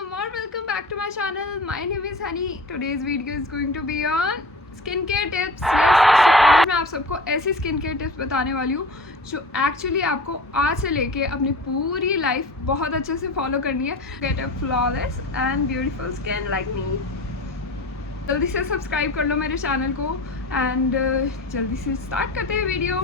welcome or welcome back to my channel. My name is Honey. Today's video is going to be on skincare tips. Yes, so आज मैं आप सबको ऐसी skincare tips बताने वाली हूँ जो एक्चुअली आपको आज से लेके अपनी पूरी लाइफ बहुत अच्छे से फॉलो करनी है. Get a flawless and beautiful skin like me. जल्दी से सब्सक्राइब कर लो मेरे चैनल को एंड जल्दी से स्टार्ट करते हैं video.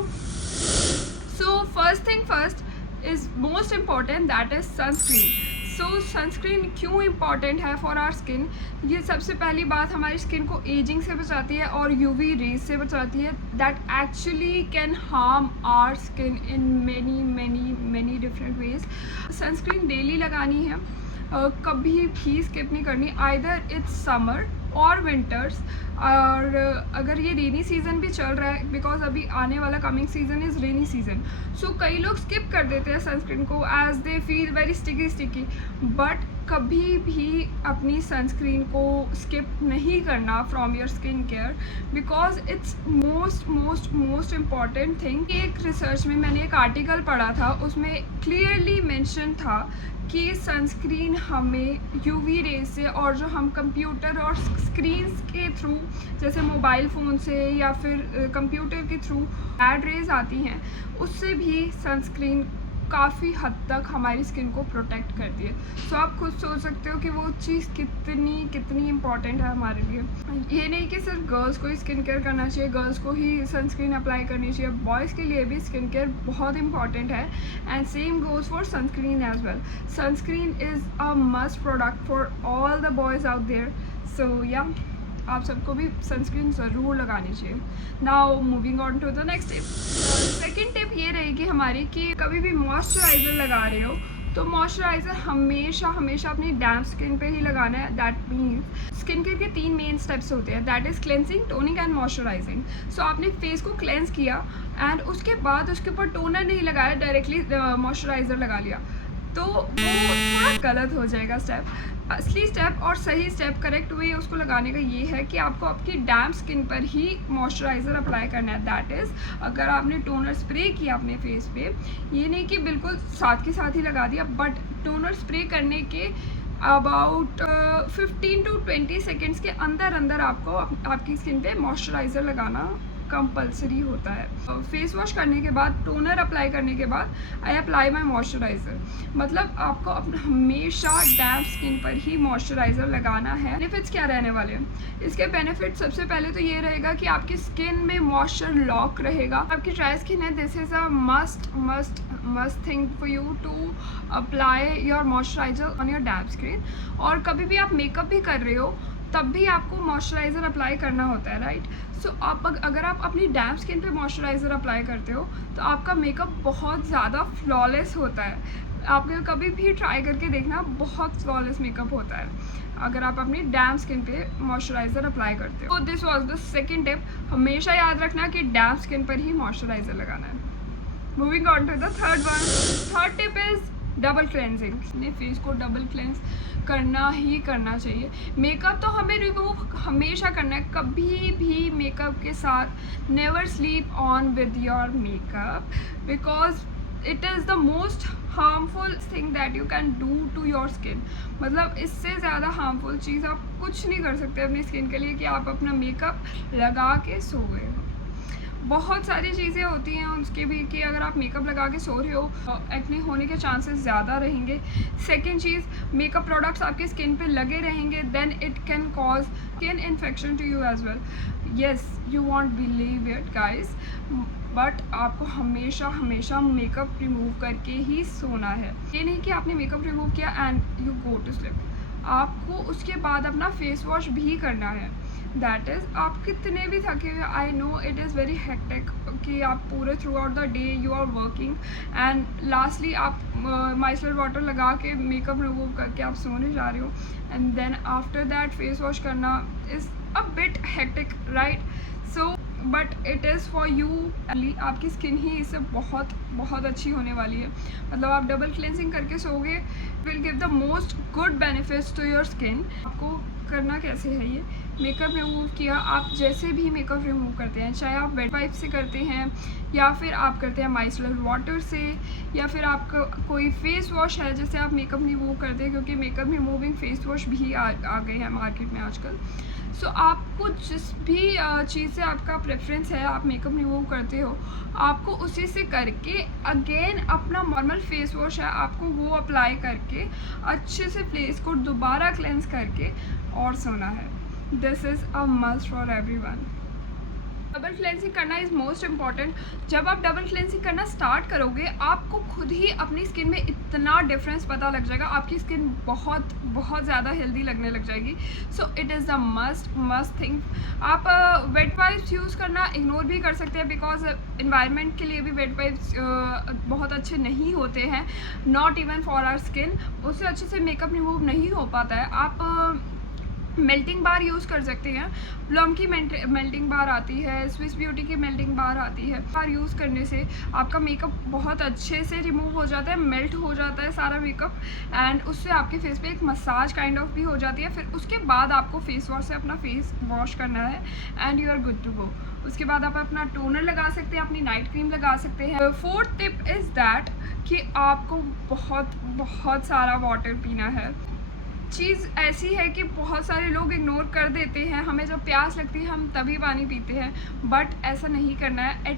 So first thing first is most important, that is sunscreen. So sunscreen क्यों इम्पॉर्टेंट है फॉर आवर स्किन? ये सबसे पहली बात हमारी स्किन को एजिंग से बचाती है और यूवी रेज से बचाती है that actually can harm our skin in many many many different ways. Sunscreen daily लगानी है, कभी भी स्किप नहीं करनी. आइदर इट्स समर और विंटर्स, और अगर ये रेनी सीज़न भी चल रहा है बिकॉज अभी आने वाला coming season is rainy season. So कई लोग स्किप कर देते हैं सनस्क्रीन को as they feel very sticky. But कभी भी अपनी सनस्क्रीन को स्किप नहीं करना from your skin care because it's most important thing. एक रिसर्च में मैंने एक आर्टिकल पढ़ा था, उसमें क्लियरली मेंशन था कि सनस्क्रीन हमें यूवी रेज से और जो हम कंप्यूटर और स्क्रीन्स के थ्रू जैसे मोबाइल फ़ोन से या फिर कंप्यूटर के थ्रू बैड रेज आती हैं, उससे भी सनस्क्रीन काफ़ी हद तक हमारी स्किन को प्रोटेक्ट करती है. सो आप खुद सोच सकते हो कि वो चीज़ कितनी इम्पॉर्टेंट है हमारे लिए. ये नहीं कि सिर्फ गर्ल्स को ही स्किन केयर करना चाहिए, गर्ल्स को ही सनस्क्रीन अप्लाई करनी चाहिए, बॉयज़ के लिए भी स्किन केयर बहुत इंपॉर्टेंट है and same goes for sunscreen as well. Sunscreen is a must product for all the boys out there. So yeah आप सबको भी सनस्क्रीन ज़रूर लगानी चाहिए. Now moving on to the next tip. Second tip ये रहेगी हमारी कि कभी भी मॉइस्चराइज़र लगा रहे हो तो मॉइस्चराइज़र हमेशा अपनी डैम्प स्किन पे ही लगाना है. दैट मीन्स स्किन केयर के 3 मेन स्टेप्स होते हैं, that is cleansing, toning and moisturising. So आपने फेस को क्लेंज किया एंड उसके बाद उसके ऊपर टोनर नहीं लगाया, डायरेक्टली मॉइस्चराइज़र लगा लिया, तो वो थोड़ा गलत हो जाएगा स्टेप. असली स्टेप और सही स्टेप, करेक्ट वे उसको लगाने का ये है कि आपको आपकी डैम्प स्किन पर ही मॉइस्चराइज़र अप्लाई करना है. दैट इज़ अगर आपने टोनर स्प्रे किया अपने फेस पे, ये नहीं कि बिल्कुल साथ के साथ ही लगा दिया, बट टोनर स्प्रे करने के अबाउट 15 to 20 सेकेंड्स के अंदर आपको आपकी स्किन पे मॉइस्चराइज़र लगाना कंपल्सरी होता है. फेस वॉश करने के बाद, टोनर अप्लाई करने के बाद आई अप्लाई माई मॉइस्चराइज़र. मतलब आपको हमेशा डैम्प स्किन पर ही मॉइस्चराइज़र लगाना है. बेनिफिट्स क्या रहने वाले हैं इसके? बेनिफिट सबसे पहले तो ये रहेगा कि आपकी स्किन में मॉइस्चर लॉक रहेगा. आपकी ड्राई स्किन है, this is a must thing for you to apply your moisturiser on your damp skin. और कभी भी आप मेकअप भी कर रहे हो तब भी आपको मॉइस्चराइज़र अप्लाई करना होता है, राइट? सो अगर आप अपनी डैम्प स्किन पे मॉइस्चराइज़र अप्लाई करते हो तो आपका मेकअप बहुत ज़्यादा फ्लॉलेस होता है. आप कभी भी ट्राई करके देखना, बहुत फ्लॉलेस मेकअप होता है अगर आप अपनी डैम्प स्किन पे मॉइस्चराइज़र अप्लाई करते हो. This was the second tip. हमेशा याद रखना कि डैम्प स्किन पर ही मॉइस्चराइज़र लगाना है. Moving on to the third one. Third tip is double cleansing. अपने फेस को डबल क्लेंज करना ही करना चाहिए. मेकअप तो हमें रिमूव हमेशा करना है. कभी भी मेकअप के साथ never sleep on with your makeup because it is the most harmful thing that you can do to your skin. मतलब इससे ज़्यादा हार्मफुल चीज़ आप कुछ नहीं कर सकते अपनी स्किन के लिए कि आप अपना मेकअप लगा के सो गए हो. बहुत सारी चीज़ें होती हैं उसके भी कि अगर आप मेकअप लगा के सो रहे हो एक्ने होने के चांसेस ज़्यादा रहेंगे. सेकंड चीज़, मेकअप प्रोडक्ट्स आपके स्किन पे लगे रहेंगे, then it can cause skin infection to you as well. Yes, you won't believe it guys, but आपको हमेशा मेकअप रिमूव करके ही सोना है. ये नहीं कि आपने मेकअप रिमूव किया and you go to sleep. आपको उसके बाद अपना फेस वॉश भी करना है. दैट इज़ आप कितने भी थके हुए, I know it is very hectic कि आप पूरे throughout the day you are working and lastly आप माइसलर वाटर लगा के मेकअप रिमूव करके आप सोने जा रहे हो and then after that face wash करना is a bit hectic, right? So but it is for you. आपकी स्किन ही इससे बहुत अच्छी होने वाली है. मतलब आप डबल क्लेंजिंग करके सोगे, will give the most good benefits to your skin. आपको करना कैसे है ये मेकअप रिमूव किया, आप जैसे भी मेकअप रिमूव करते हैं, चाहे आप वेट वाइप से करते हैं या फिर आप करते हैं माइसलर वाटर से, या फिर आपका कोई फेस वॉश है जैसे आप मेकअप रिमूव करते हैं, क्योंकि मेकअप रिमूविंग फेस वॉश भी आ गए हैं मार्केट में आजकल। सो आपको जिस भी चीज़ से आपका प्रेफरेंस है, आप मेकअप रिमूव करते हो, आपको उसी से करके अगेन अपना नॉर्मल फेस वॉश है आपको वो अप्लाई करके अच्छे से फेस को दोबारा क्लेंस करके और सोना है। This is a must for everyone. Double cleansing करना इज़ मोस्ट इम्पॉर्टेंट। जब आप डबल क्लेंसिंग करना स्टार्ट करोगे, आपको खुद ही अपनी स्किन में इतना डिफरेंस पता लग जाएगा, आपकी स्किन बहुत बहुत ज़्यादा हेल्दी लगने लग जाएगी। So it is the must thing. आप वेट वाइप्स यूज़ करना इग्नोर भी कर सकते हैं, बिकॉज इन्वायरमेंट के लिए भी वेट वाइप्स बहुत अच्छे नहीं होते हैं, not even for our skin. उससे अच्छे से मेकअप रिमूव नहीं हो पाता है। आप मेल्टिंग बार यूज़ कर सकते हैं। प्लम की मेल्टिंग बार आती है, स्विस ब्यूटी की मेल्टिंग बार आती है। बार यूज़ करने से आपका मेकअप बहुत अच्छे से रिमूव हो जाता है, मेल्ट हो जाता है सारा मेकअप, एंड उससे आपके फेस पे एक मसाज काइंड ऑफ भी हो जाती है। फिर उसके बाद आपको फेस वॉश से अपना फेस वॉश करना है and you are good to go. उसके बाद आप अपना टोनर लगा सकते हैं, अपनी नाइट क्रीम लगा सकते हैं। फोर्थ टिप इज़ दैट कि आपको बहुत सारा वाटर पीना है। चीज़ ऐसी है कि बहुत सारे लोग इग्नोर कर देते हैं, हमें जब प्यास लगती है हम तभी पानी पीते हैं, बट ऐसा नहीं करना है।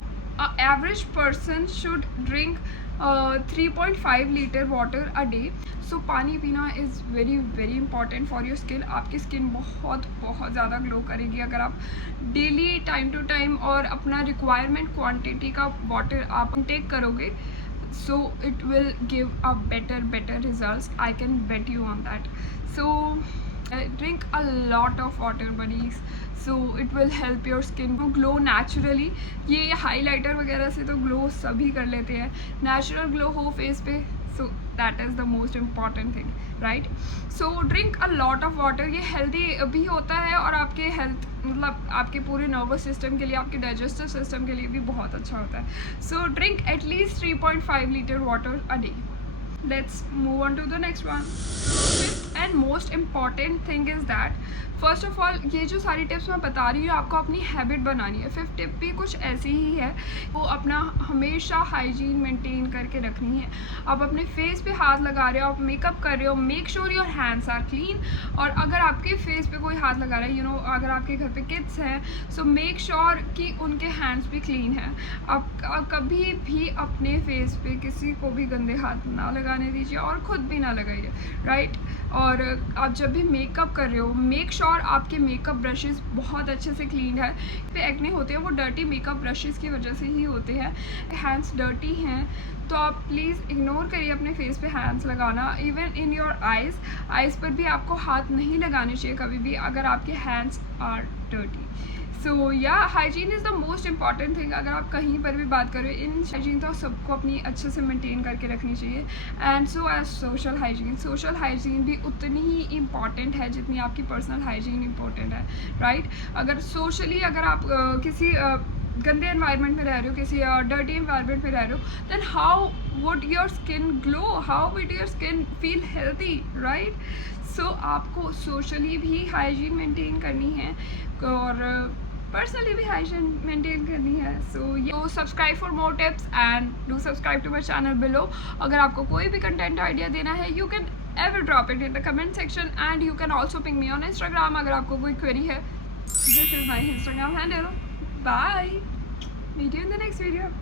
Average person should drink 3.5 litre water a day. So पानी पीना is very very important for your skin. आपकी स्किन बहुत ज़्यादा ग्लो करेगी अगर आप डेली टाइम टू टाइम और अपना रिक्वायरमेंट क्वांटिटी का वाटर आप टेक करोगे, so it will give a better results, I can bet you on that. So drink a lot of water buddies, so it will help your skin to glow naturally. ये highlighter वगैरह से तो glow सभी कर लेते हैं, natural glow हो face पे, so that is the most important thing, right? So drink a lot of water. ये हेल्दी भी होता है और आपके हेल्थ मतलब आपके पूरे नर्वस सिस्टम के लिए, आपके डाइजेस्टिव सिस्टम के लिए भी बहुत अच्छा होता है। So drink at least 3.5 litre water a day. Let's move on to the next one. Fifth and most important thing is that first of all ये जो सारी टिप्स मैं बता रही हूँ आपको अपनी हैबिट बनानी है। फिफ्थ टिप भी कुछ ऐसी ही है, वो अपना हमेशा हाइजीन मेंटेन करके रखनी है। आप अपने फेस पे हाथ लगा रहे हो, आप मेकअप कर रहे हो, make sure your hands are clean. और अगर आपके फेस पे कोई हाथ लगा रहा है, अगर आपके घर पे किड्स हैं, सो मेक श्योर कि उनके हैंड्स भी क्लीन हैं। आप कभी भी अपने फेस पे किसी को भी गंदे हाथ ना लगाने दीजिए और ख़ुद भी ना लगाइए, राइट। और आप जब भी मेकअप कर रहे हो, मेक श्योर आपके मेकअप ब्रशेस बहुत अच्छे से क्लीन है। पे एक्ने होते हैं वो डर्टी मेकअप ब्रशेस की वजह से ही होते हैं। हैंड्स डर्टी हैं तो आप प्लीज़ इग्नोर करिए अपने फेस पे हैंड्स लगाना। इवन इन योर आइज़ पर भी आपको हाथ नहीं लगाने चाहिए कभी भी अगर आपके हैंड्स आर डर्टी। सो या hygiene is the most important thing. अगर आप कहीं पर भी बात करें, इन हाइजीन तो सबको अपनी अच्छे से मेंटेन करके रखनी चाहिए। And so as social hygiene भी उतनी ही इम्पॉर्टेंट है जितनी आपकी पर्सनल हाइजीन इम्पॉर्टेंट है, राइट। अगर सोशली अगर आप किसी गंदे एनवायरनमेंट में रह रहे हो, किसी डर्टी एनवायरनमेंट में रह रहे हो, then how would your skin glow, how would your skin feel healthy, right. So आपको सोशली भी हाइजीन मेंटेन करनी है और पर्सनली भी हाइजीन मेंटेन करनी है। So subscribe for more tips and do subscribe to my channel below. अगर आपको कोई भी कंटेंट आइडिया देना है, you can ever drop it in the comment section and you can also ping me on Instagram अगर आपको कोई query है। This is my Instagram handle. Bye. Meet you in the next video.